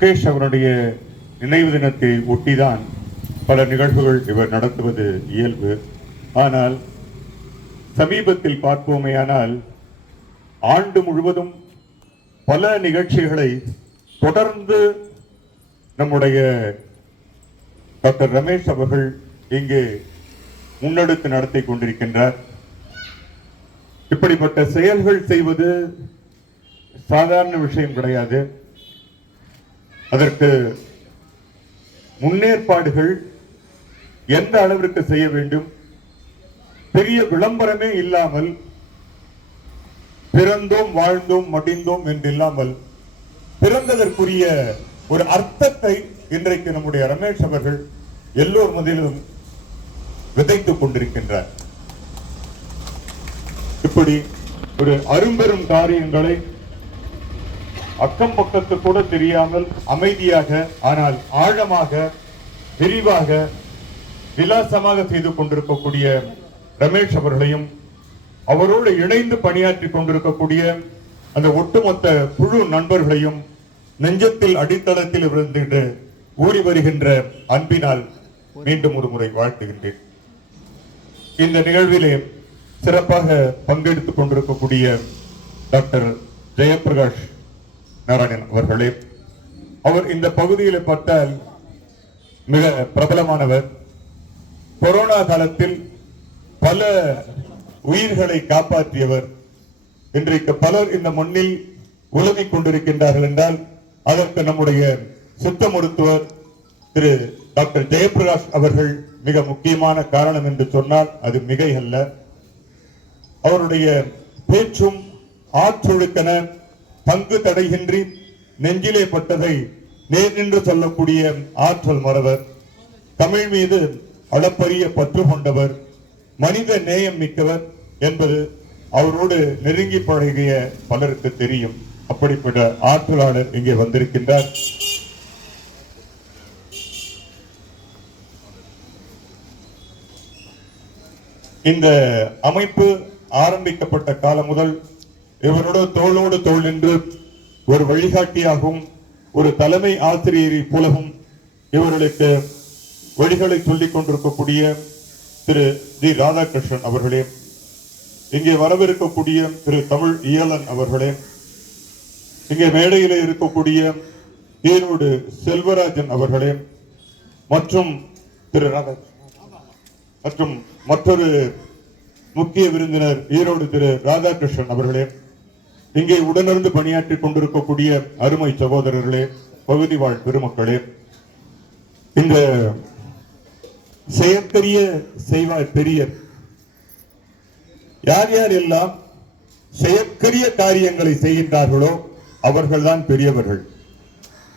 முகேஷ் அவருடைய நினைவு தினத்தை ஒட்டிதான் பல நிகழ்வுகள் இவர் நடத்துவது இயல்பு. ஆனால் சமீபத்தில் பார்ப்போமேயானால் ஆண்டு முழுவதும் பல நிகழ்ச்சிகளை தொடர்ந்து நம்முடைய டாக்டர் ரமேஷ் அவர்கள் இங்கே முன்னெடுத்து நடத்தி கொண்டிருக்கின்றார். இப்படிப்பட்ட செயல்கள் செய்வது சாதாரண விஷயம் கிடையாது. அதற்கு முன்னேற்பாடுகள் எந்த அளவிற்கு செய்ய வேண்டும், பெரிய விளம்பரமே இல்லாமல் பிறந்தோம் வாழ்ந்தோம் மடிந்தோம் என்று இல்லாமல் பிறந்ததற்குரிய ஒரு அர்த்தத்தை இன்றைக்கு நம்முடைய ரமேஷ் அவர்கள் எல்லோர் மத்தியிலும் விதைத்துக் கொண்டிருக்கின்றார். இப்படி ஒரு அரும்பெரும் காரியங்களை அக்கம் பக்கத்து கூட தெரியாமல் அமைதியாக ஆனால் ஆழமாக விரிவாக விலாசமாக செய்து கொண்டிருக்கக்கூடிய ரமேஷ் அவர்களையும் அவரோடு இணைந்து பணியாற்றி கொண்டிருக்கக்கூடிய அந்த ஒட்டுமொத்த குழு நண்பர்களையும் நெஞ்சத்தில் அடித்தளத்தில் இருந்து ஊறி வருகின்ற அன்பினால் மீண்டும் ஒரு முறை வாழ்த்துகின்றேன். இந்த நிகழ்விலே சிறப்பாக பங்கெடுத்துக் கொண்டிருக்கக்கூடிய டாக்டர் ஜெயபிரகாஷ் நாராயணன் அவர்களே, அவர் இந்த பகுதியில் பார்த்தால் மிக பிரபலமானவர். கொரோனா காலத்தில் பல உயிர்களை காப்பாற்றியவர். இன்றைக்கு பலர் இந்த மண்ணில் உலகிக் கொண்டிருக்கின்றார்கள் என்றால் அதற்கு நம்முடைய சித்த மருத்துவர் திரு டாக்டர் ஜெயபிரகாஷ் அவர்கள் மிக முக்கியமான காரணம் என்று சொன்னால் அது மிகை அல்ல. அவருடைய பேச்சும் ஆற்றொழுக்கன பங்கு தடையின்றி நெஞ்சிலே பட்டதை நேர் நின்று சொல்லக்கூடிய ஆற்றல் மறவர், தமிழ் மீது அளப்பரிய பற்று கொண்டவர், மனித நேயம் மிக்கவர் என்பது அவரோடு நெருங்கி பழகிய பலருக்கு தெரியும். அப்படிப்பட்ட ஆற்றலாளர் இங்கே வந்திருக்கின்றார். இந்த அமைப்பு ஆரம்பிக்கப்பட்ட காலம் முதல் இவரோட தோளோடு தோள் நின்று ஒரு வழிகாட்டியாகவும் ஒரு தலைமை ஆசிரியரை போலவும் இவர்களுக்கு வழிகளை சொல்லிக் கொண்டிருக்கக்கூடிய திரு ஜி ராதாகிருஷ்ணன் அவர்களே, இங்கே வரவிருக்கக்கூடிய திரு தமிழ் இயலன் அவர்களே, இங்கே மேடையில் இருக்கக்கூடிய ஈரோடு செல்வராஜன் அவர்களே மற்றும் திரு மற்றும் மற்றொரு முக்கிய விருந்தினர் ஈரோடு திரு ராதாகிருஷ்ணன் அவர்களே, இங்கே உடனிருந்து பணியாற்றி கொண்டிருக்கக்கூடிய அருமை சகோதரர்களே, பகுதி வாழ் பெருமக்களே, இந்த செயற்கரிய செய்வார் பெரியர் யார் யார் எல்லாம் செயற்கரிய காரியங்களை செய்கின்றார்களோ அவர்கள்தான் பெரியவர்கள்.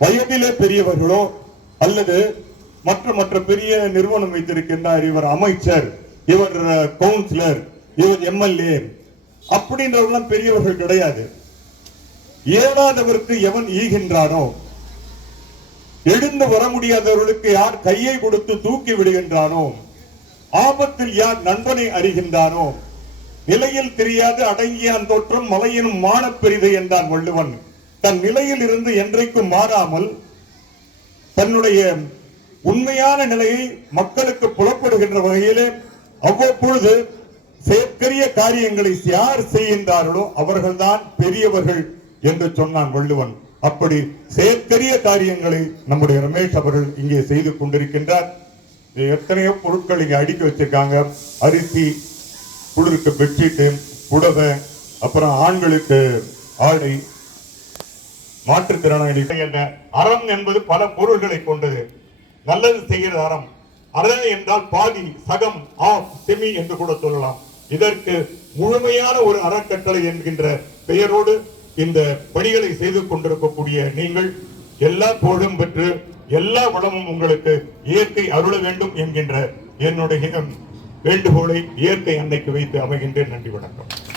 வயதிலே பெரியவர்களோ அல்லது மற்ற பெரிய நிறுவனம் வைத்திருக்கின்றார், இவர் அமைச்சர், இவர் கவுன்சிலர், இவர் எம்எல்ஏ அப்படின்றவர்கள் பெரியவர்கள் கிடையாது. ஏழாதவருக்கு எவன் ஈகின்றானோ, எழுந்து வர முடியாதவர்களுக்கு யார் கையை கொடுத்து தூக்கி விடுகின்றானோ, ஆபத்தில் யார் நண்பனை அறிகின்றானோ, நிலையில் தெரியாது அடங்கியான் தோற்றம் மலையினும் மானப் பெரிது என்றான் வள்ளுவன். தன் நிலையில் இருந்து என்றைக்கும் மாறாமல் தன்னுடைய உண்மையான நிலையை மக்களுக்கு புலப்படுகின்ற வகையிலே அவ்வப்பொழுது செயற்கரிய காரியங்களை யார் செய்கின்றார்களோ அவர்கள்தான் பெரியவர்கள் என்று சொன்னான் வள்ளுவன். அப்படி செயற்கரிய காரியங்களை நம்முடைய ரமேஷ் அவர்கள் இங்கே செய்து கொண்டிருக்கின்றார். எத்தனையோ பொருட்கள் இங்கே அடுக்கி வச்சிருக்காங்க. அரிசி, குளிருக்கு பெட்ஷீட்டு, புடவை, அப்புறம் ஆண்களுக்கு ஆடை, மாற்றுத்திறனாளிகள் என்ற அறம் என்பது பல பொருள்களை கொண்டது. நல்லது செய்கிற அறம். அறம் என்றால் பாதி, சகம், ஆஃப், செமி என்று கூட சொல்லலாம். இதற்கு முழுமையான ஒரு அறக்கட்டளை என்கின்ற பெயரோடு இந்த பணிகளை செய்து கொண்டிருக்கக்கூடிய நீங்கள் எல்லா புகழும் பெற்று எல்லா வளமும் உங்களுக்கு இயற்கை அருள வேண்டும் என்கின்ற என்னுடைய வேண்டுகோளை இயற்கை அன்னைக்கு வைத்து அமைகின்றேன். நன்றி, வணக்கம்.